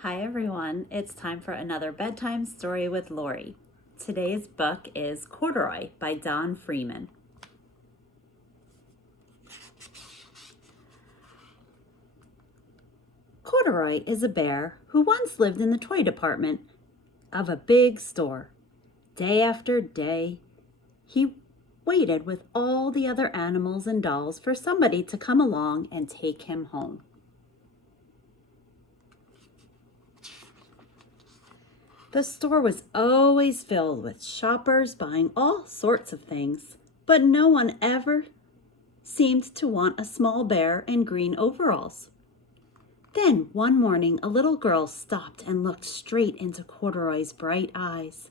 Hi everyone, it's time for another bedtime story with Lori. Today's book is Corduroy by Don Freeman. Corduroy is a bear who once lived in the toy department of a big store. Day after day, he waited with all the other animals and dolls for somebody to come along and take him home. The store was always filled with shoppers buying all sorts of things, but no one ever seemed to want a small bear in green overalls. Then one morning a little girl stopped and looked straight into Corduroy's bright eyes.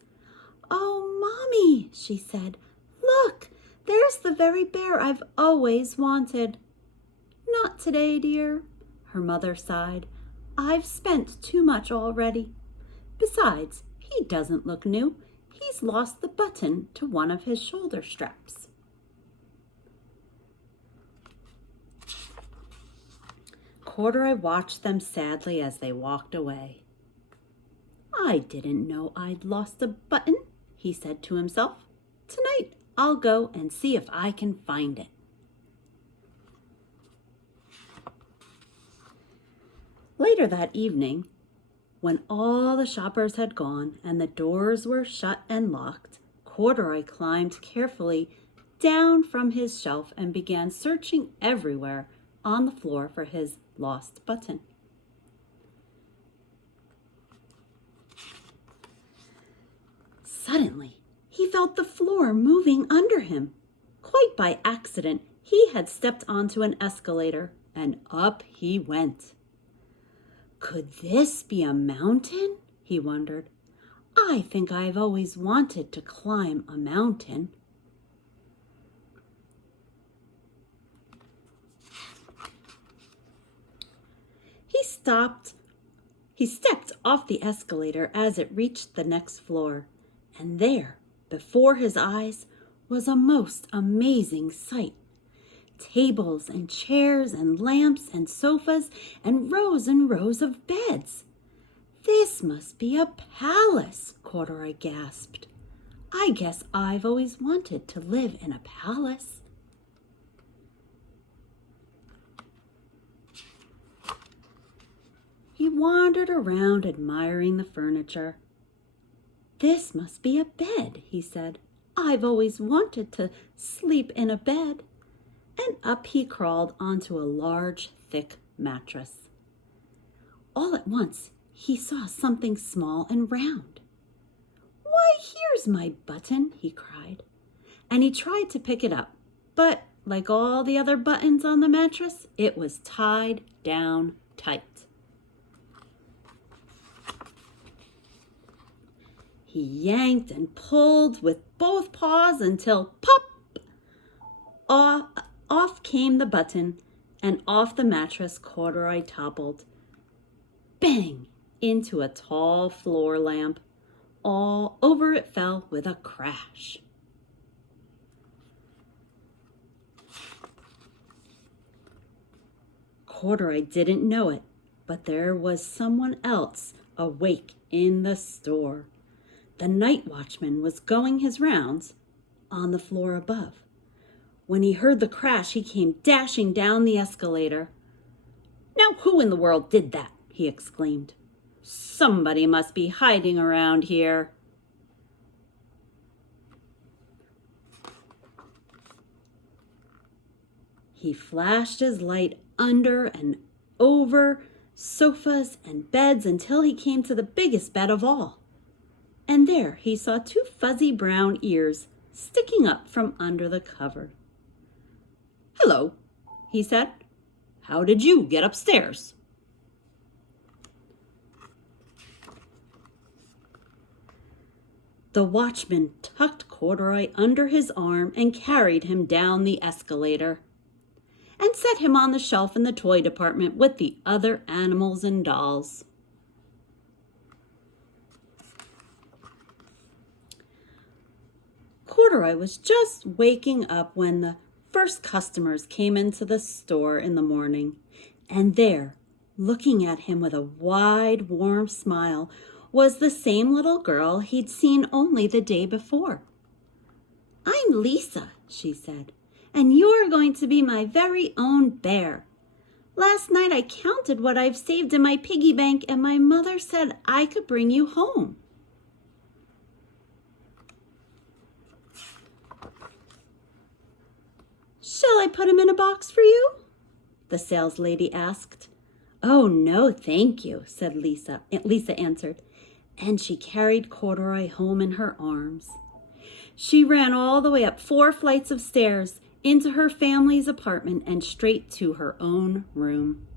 "Oh, Mommy," she said, "look, there's the very bear I've always wanted." "Not today, dear," her mother sighed. "I've spent too much already. Besides, he doesn't look new. He's lost the button to one of his shoulder straps." Corduroy watched them sadly as they walked away. "I didn't know I'd lost a button," he said to himself. "Tonight I'll go and see if I can find it." Later that evening, when all the shoppers had gone and the doors were shut and locked, Corduroy climbed carefully down from his shelf and began searching everywhere on the floor for his lost button. Suddenly, he felt the floor moving under him. Quite by accident, he had stepped onto an escalator, and up he went. Could this be a mountain? He wondered. I think I've always wanted to climb a mountain. He stepped off the escalator as it reached the next floor, and there, before his eyes, was a most amazing sight. Tables and chairs and lamps and sofas and rows of beds. "This must be a palace," Corduroy gasped. "I guess I've always wanted to live in a palace." He wandered around admiring the furniture. "This must be a bed," he said. "I've always wanted to sleep in a bed." And up he crawled onto a large, thick mattress. All at once, he saw something small and round. "Why, here's my button," he cried. And he tried to pick it up, but like all the other buttons on the mattress, it was tied down tight. He yanked and pulled with both paws until pop! Off came the button, and off the mattress Corduroy toppled. Bang! Into a tall floor lamp. All over it fell with a crash. Corduroy didn't know it, but there was someone else awake in the store. The night watchman was going his rounds on the floor above. When he heard the crash, he came dashing down the escalator. "Now who in the world did that?" he exclaimed. "Somebody must be hiding around here." He flashed his light under and over sofas and beds until he came to the biggest bed of all. And there he saw two fuzzy brown ears sticking up from under the cover. "Hello," he said. "How did you get upstairs?" The watchman tucked Corduroy under his arm and carried him down the escalator and set him on the shelf in the toy department with the other animals and dolls. Corduroy was just waking up when the first customers came into the store in the morning, and there, Looking at him with a wide, warm smile was the same little girl he'd seen only the day before. "I'm Lisa," she said, "and you're going to be my very own bear. Last night I counted what I've saved in my piggy bank, and my mother said I could bring you home." "Shall I put him in a box for you?" the saleslady asked. "Oh, no, thank you," said Lisa. Lisa answered, and she carried Corduroy home in her arms. She ran all the way up 4 flights of stairs into her family's apartment and straight to her own room.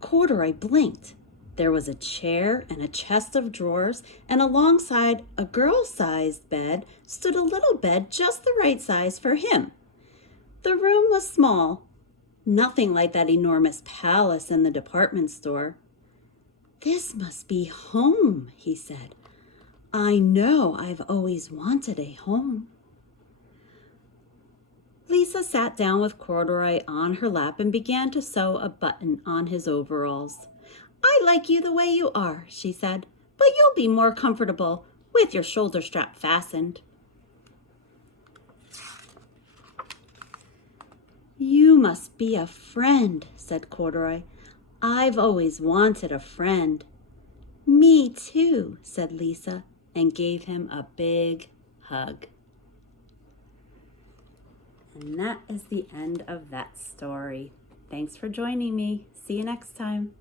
Corduroy blinked. There was a chair and a chest of drawers, and alongside a girl-sized bed stood a little bed just the right size for him. The room was small, nothing like that enormous palace in the department store. "This must be home," he said. "I know I've always wanted a home." Lisa sat down with Corduroy on her lap and began to sew a button on his overalls. "I like you the way you are," she said, "but you'll be more comfortable with your shoulder strap fastened." "You must be a friend," said Corduroy. "I've always wanted a friend." "Me too," said Lisa, and gave him a big hug. And that is the end of that story. Thanks for joining me. See you next time.